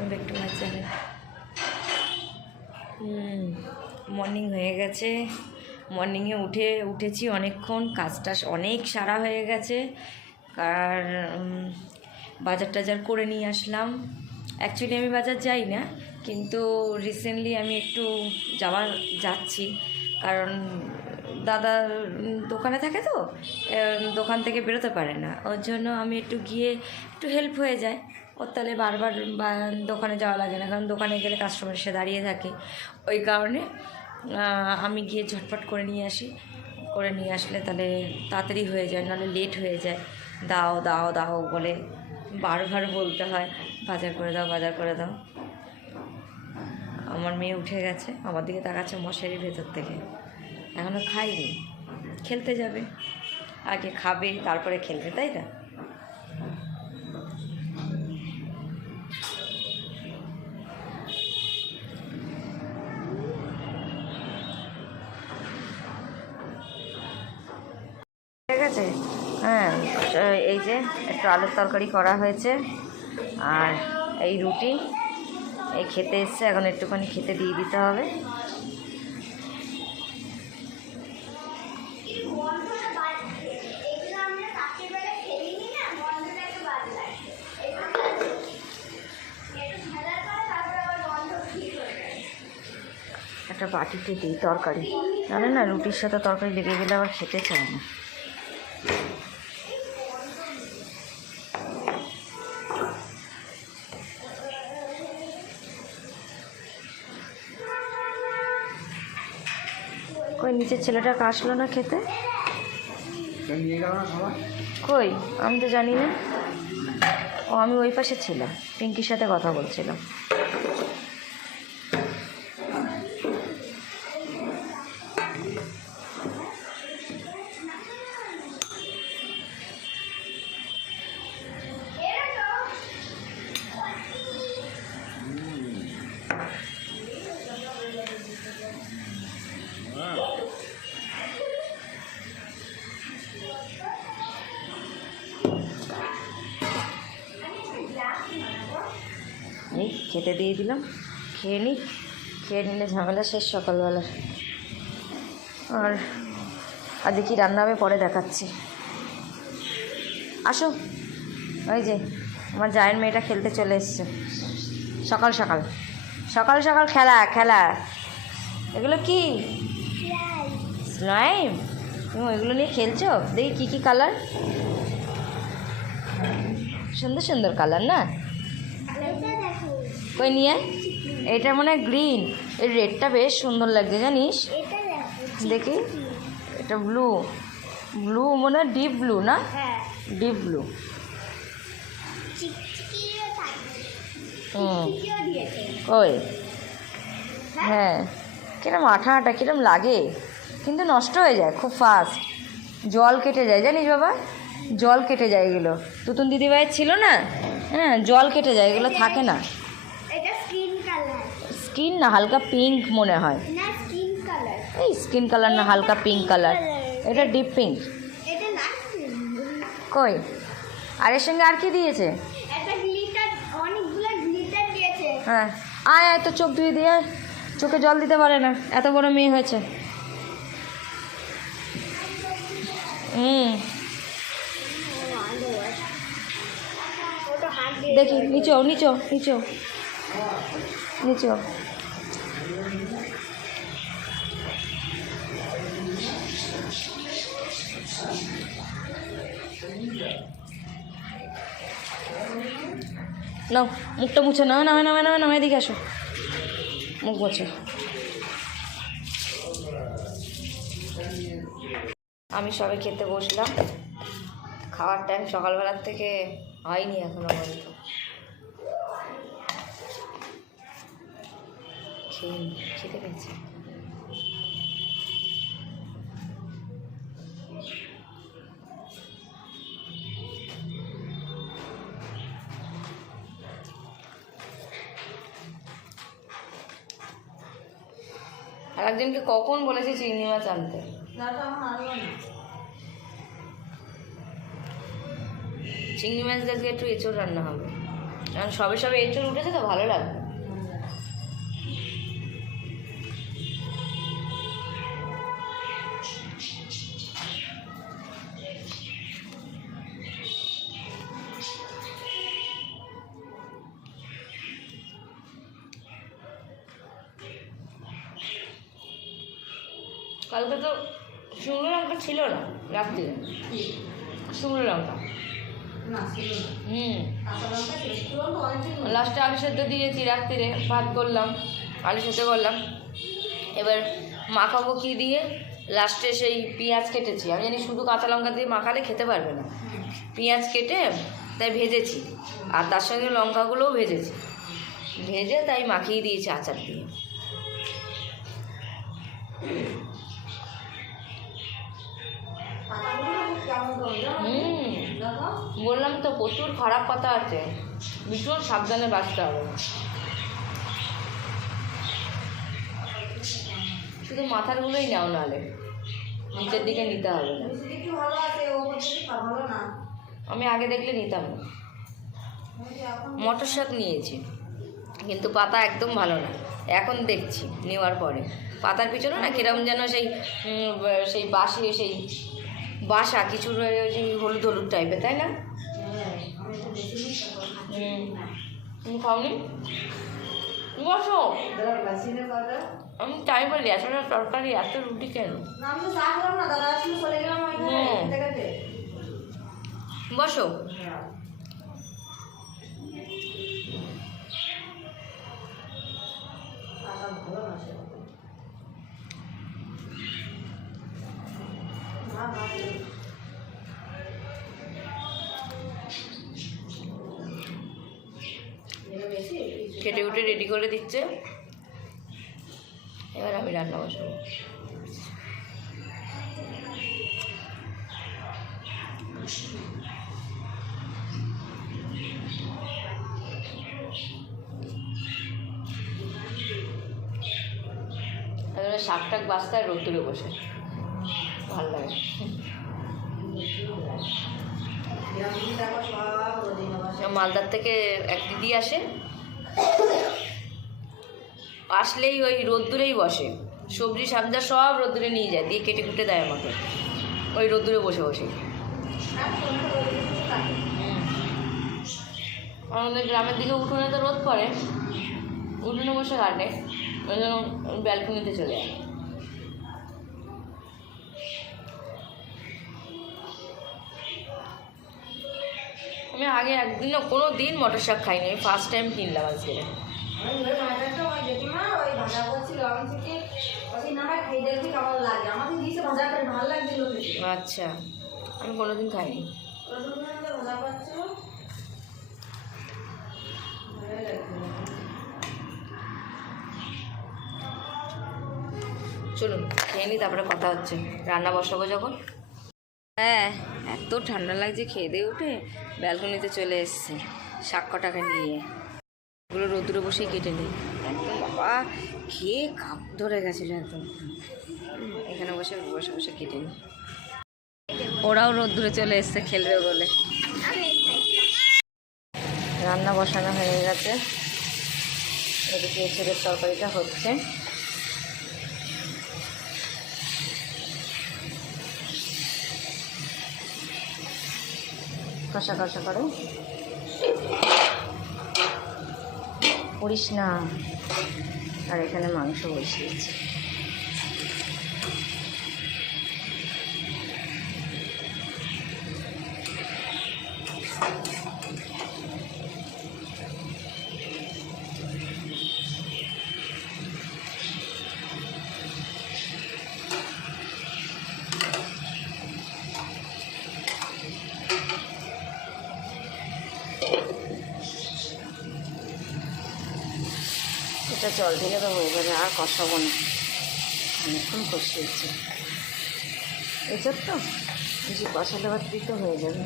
Welcome back to my channel. Morning হয়ে গেছে। মর্নিংয়ে উঠেছি অনেকক্ষণ, কাজ টাজ অনেক সারা হয়ে গেছে। আর বাজার টাজার করে নিয়ে আসলাম। অ্যাকচুয়ালি আমি বাজার যাই না, কিন্তু রিসেন্টলি আমি একটু যাচ্ছি, কারণ দাদা দোকানে থাকে তো, দোকান থেকে বেরোতে পারে না, ওর জন্য আমি একটু গিয়ে একটু হেল্প হয়ে যায় ওর। তাহলে বারবার দোকানে যাওয়া লাগে না, কারণ দোকানে গেলে কাস্টমার এসে দাঁড়িয়ে থাকে। ওই কারণে আমি গিয়ে ঝটপট করে নিয়ে আসি। করে নিয়ে আসলে তাহলে তাড়াতাড়ি হয়ে যায়, নাহলে লেট হয়ে যায়। দাও দাও দাও বলে বারবার বলতে হয়, বাজার করে দাও, বাজার করে দাও। আমার মেয়ে উঠে গেছে, আমার দিকে তাকাচ্ছে মশারির ভেতর থেকে। এখনও খাইনি, খেলতে যাবে। আগে খাবে তারপরে খেলবে, তাই না? ঠিক আছে। হ্যাঁ, এই যে একটু আলুর তরকারি করা হয়েছে, আর এই রুটি, এই খেতে এসছে, এখন একটুখানি খেতে দিয়ে দিতে হবে। একটা বাটিতে দিই তরকারি, জানেন না, রুটির সাথে তরকারি লেগে গেলে আবার খেতে চায় না। কই নিচের ছেলেটা আসলো না খেতে? কই, আমি তো জানি না। ও, আমি ওই পাশে ছিলাম, পিঙ্কির সাথে কথা বলছিলাম। এই খেতে দিয়ে দিলাম, খেয়ে নিলে ঝামেলা শেষ সকালবেলা। আর আজকে কি রান্না হবে পরে দেখাচ্ছি। আসো, ওই যে আমার জায়ের মেয়েটা খেলতে চলে এসছে। সকাল সকাল সকাল সকাল খেলা। এগুলো কি স্লাইম? তুমি ওইগুলো নিয়ে খেলছো? দেখি কী কালার, সুন্দর সুন্দর কালার না? কই নিয়ে, এটা মনে হয় গ্রিন, এর রেডটা বেশ সুন্দর লাগছে জানিস। দেখি, এটা ব্লু মনে হয়, ডিপ ব্লু না? Deep blue. ওই হ্যাঁ, কিরম আঠা কিরম লাগে, কিন্তু নষ্ট হয়ে যায় খুব ফাস্ট। জল কেটে যায় জানিস বাবা, জল কেটে যায় এগুলো। তুতুন দিদিভাইয়ের ছিল না, হ্যাঁ, জল কেটে যায়, এগুলো থাকে না। স্কিন না, হালকা পিঙ্ক মনে হয়। এই স্কিন কালার না, হালকা পিঙ্ক কালার। এটা ডিপ পিঙ্ক। কই, আর এর সঙ্গে আর কি দিয়েছে? হ্যাঁ, আয় তো চোখ ধুয়ে দিয়ে, চোখে জল দিতে পারে না, এত বড় মেয়ে হয়েছে। দেখি, নিচো নাও, মুখটা মুছে নামে এদিকে আসো, মুখ মুছে। আমি সবে খেতে বসলাম, খাওয়ার টাইম সকালবেলার থেকে হয়নি এখনো পর্যন্ত। খেতে পেয়েছি। আর একজনকে কখন বলেছি চিংড়ি মাছ আনতে, চিংড়ি মাছ দিয়ে একটু এঁচোড় রান্না হবে। কারণ সবে সবে এঁচড় উঠেছে তো ভালো লাগবে। কালকে তো শুকনো লঙ্কা ছিল না রাত্রিরে, শুকনো লঙ্কা লাস্টে আলু সেদ্ধ দিয়েছি, রাত্রিরে ভাত করলাম, আলু সেদ্ধ করলাম। এবার মাখাবো কি দিয়ে, লাস্টে সেই পেঁয়াজ কেটেছি। আমি জানি শুধু কাঁচা লঙ্কা দিয়ে মাখালে খেতে পারবে না, পেঁয়াজ কেটে তাই ভেজেছি, আর তার সঙ্গে লঙ্কাগুলোও ভেজেছি, ভেজে তাই মাখিয়ে দিয়েছি আচার দিয়ে। বললাম তো প্রচুর খারাপ পাতা আছে, ভীষণ সাবধানে বাঁচতে হবে। শুধু মাথারগুলোই নাও, নাহলে নিচের দিকে নিতে হবে না। আমি আগে দেখলে নিতাম না। মটর শাক নিয়েছি, কিন্তু পাতা একদম ভালো না, এখন দেখছি নেওয়ার পরে পাতার পিছনে না কিরকম যেন সেই বাসে সেই বাসা কিছু রয়েছে, হলুদ হলুদ টাইপের, তাই না? তুমি খাওনি? বসো, আমি তাই বলি এত তরকারি এত রুটি কেন? বসো। কেটে উঠে রেডি করে দিচ্ছে, এবার আমি রান্না বসাবো। শাক টাক বাঁচতে আর রোদ্দুরে বসে ভালো লাগে। মালদার থেকে এক দিদি আসে, আসলেই ওই রোদ্দুরেই বসে, সবজি সাবজা সব রোদ্দুরে নিয়ে যায়, দিয়ে কেটে কুটে দেয় আমাকে, ওই রোদ্দুরে বসে বসে। আমাদের গ্রামের দিকে উঠোনে তো রোদ পড়ে, উঠোনে বসে কাটে, ওই জন্য ব্যালকনিতে চলে যায়। আমি আগে একদিনও কোনো দিন মটর শাক খাইনি, আমি ফার্স্ট টাইম কিনলাম আজকে। আচ্ছা, আমি কোনোদিন খাইনি। চলুন খেয়ে নিই, তারপরে কথা হচ্ছে। রান্না বসাবো যখন। হ্যাঁ, এত ঠান্ডা লাগছে, খেয়ে দিয়ে উঠে ব্যালকনিতে চলে এসছে শাক কটাকে নিয়ে, ওগুলো রোদ্দুরে বসেই কেটে নিই। একদম বাবা খেয়ে কাপ ধরে গেছিলো একদম, এখানে বসে বসে বসে কেটে নিই। ওরাও রোদ্দুরে চলে এসছে খেলবে বলে। রান্না বসানো হয়ে গেছে, এদিকে এঁচড়ের তরকারিটা হচ্ছে। কষা কষা করে করিস না। আর এখানে মাংস বসিয়েছি। এটা জল ঢেলে দেবো, এবারে আর কষাবো না, অনেকক্ষণ কষিয়েছি। এসব তো বেশি কষালে আবার দিতে হয়ে যাবে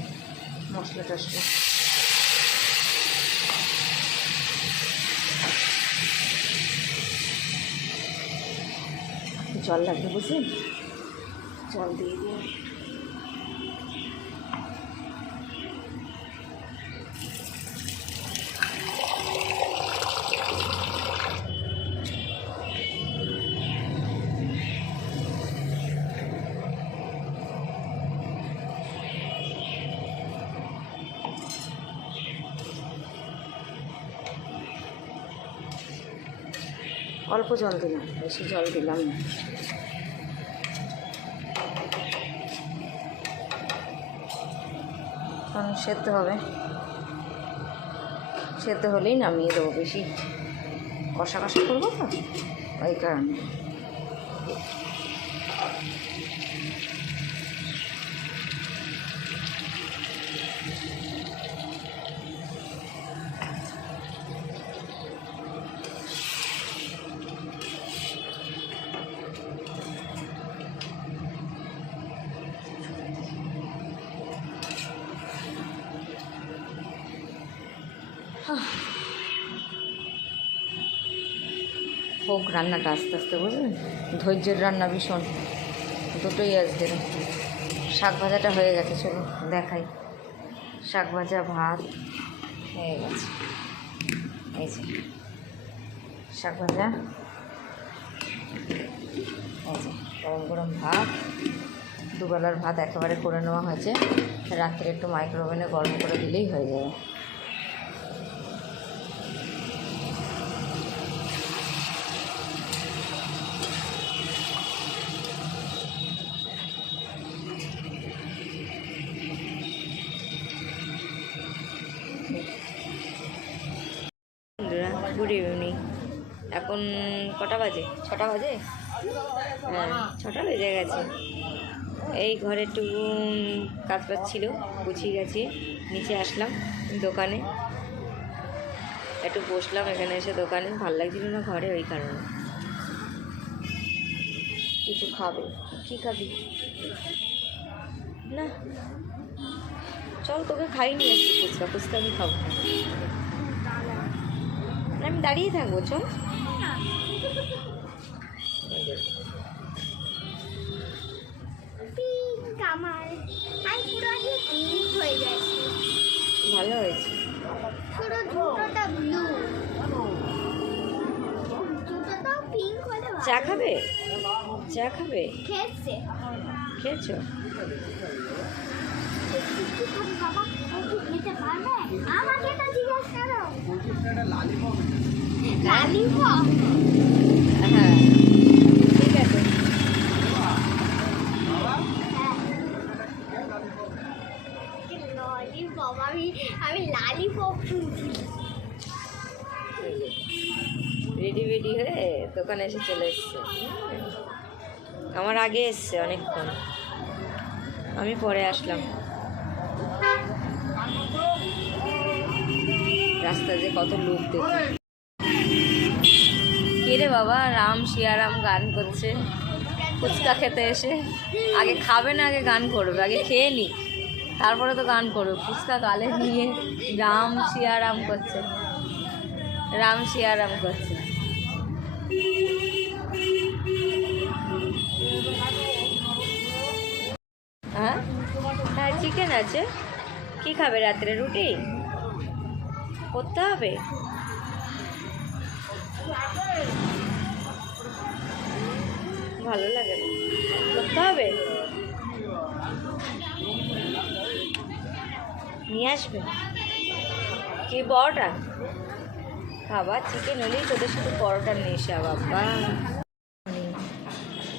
মশলা টশলা। জল লাগবে বুঝলি, জল দিয়ে দিয়ে অল্প জল দিলাম, বেশি জল দিলাম না। কারণ সেদ্ধ হবে, সেদ্ধ হলেই নামিয়ে দেবো, বেশি কষা কষা করবো তো ওই কারণে। হোক রান্নাটা আস্তে আস্তে, বুঝলেন, ধৈর্যের রান্না ভীষণ, দুটোই আসবে। শাক ভাজাটা হয়ে গেছে, চলো দেখাই। শাক ভাজা ভাত হয়ে গেছে, এই যে শাক ভাজা, এই যে গরম গরম ভাত, দুবেলার ভাত একেবারে করে নেওয়া হয়েছে। রাত্রে একটু মাইক্রোওভেনে গরম করে দিলেই হয়ে যাবে। Good evening. এখন কটা বাজে? 6টা বাজে। হ্যাঁ 6টা বেজে গেছে। এই ঘরে একটু কাজ বাজ ছিল, গুছিয়ে গেছি, নিচে আসলাম দোকানে, একটু বসলাম এখানে এসে দোকানে, ভালো লাগছিল না ঘরে, ওই কারণে। কিছু খাবে? কী খাবি? না চল তোকে খাইনি আসছি ফুচকা, ফুচকা আমি খাবো, আমি দাঁড়িয়ে থাকবো, চল। ভালো হয়েছে। চা খাবে? চা খাবে? খেয়েছো? হ্যাঁ ঠিক আছে। আমি লালিপপ শুনছি। রেডি রেডি হয়ে দোকানে এসে চলে এসছে, আমার আগে এসছে অনেকক্ষণ, আমি পরে আসলাম। রাস্তা যে কত লোক দেখে। কে রে বাবা? রাম সিয়ারাম গান করছে ফুচকা খেতে এসে। আগে খাবে না, আগে গান করবে, আগে খেয়ে নি তারপরে তো গান করবে। ফুচকা গালে নিয়ে রাম সিয়ারাম করছে, রাম সিয়ারাম করছে। হ্যাঁ হ্যাঁ চিকেন আছে। কি খাবে রাত্রে? রুটি করতে হবে? ভালো লাগে না, করতে হবে, নিয়ে আসবে। কি পরোটা খাবার? চিকেন হলেই তোদের শুধু পরোটা নিয়ে এসে বাবা।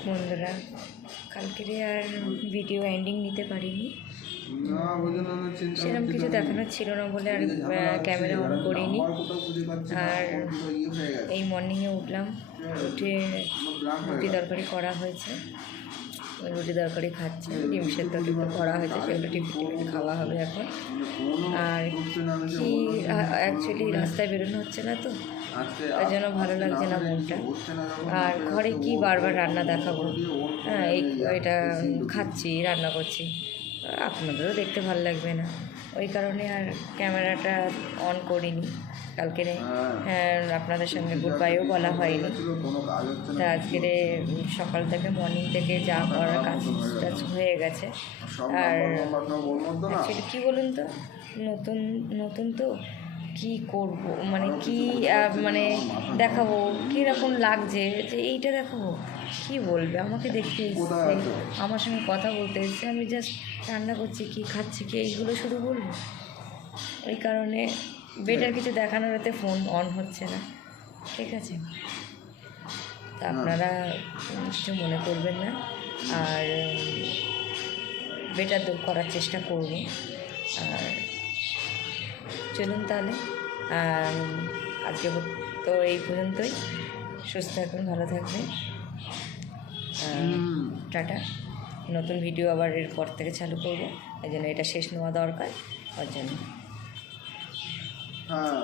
বন্ধুরা কালকে আর ভিডিও এন্ডিং নিতে পারিনি, সেরকম কিছু দেখানোর ছিল না বলে আর ক্যামেরা অন করিনি। আর এই মর্নিংয়ে উঠলাম, উঠে রুটি তরকারি করা হয়েছে, রুটি তরকারি খাচ্ছে, ডিম সেদ্ধ টিপে করা হয়েছে, সেগুলো টিফিন খাওয়া হবে এখন। আর কি অ্যাকচুয়ালি রাস্তায় বেরোনো হচ্ছে না তো, তাই জন্য ভালো লাগছে না মনটা। আর ঘরে কি বারবার রান্না দেখাবো? হ্যাঁ এটা খাচ্ছি, রান্না করছি, আপনাদেরও দেখতে ভালো লাগবে না, ওই কারণে আর ক্যামেরাটা অন করিনি। কালকে আপনাদের সঙ্গে গুড বাইও বলা হয়নি। তা আজকে সকাল থেকে মর্নিং থেকে যা করার কাজ টাজ হয়ে গেছে। আর অ্যাকচুয়ালি কী বলুন তো, নতুন নতুন তো কী করব, মানে কি মানে দেখাবো, কীরকম লাগছে যে এইটা দেখাবো, কী বলবে, আমাকে দেখতে এসছে, আমার সঙ্গে কথা বলতে এসছে, আমি জাস্ট রান্না করছি কি খাচ্ছি কি এইগুলো শুধু বলবো। ওই কারণে বেটার কিছু দেখানোর এতে ফোন অন হচ্ছে না, ঠিক আছে। আপনারা কিছু মনে করবেন না, আর বেটার করার চেষ্টা করব। আর চলুন তাহলে আজকে তো এই পর্যন্তই। সুস্থ থাকবেন, ভালো থাকবেন, টাটা। নতুন ভিডিও আবার এরপর থেকে চালু করবো, এই জন্য এটা শেষ নেওয়া দরকার, ওর জন্য। হ্যাঁ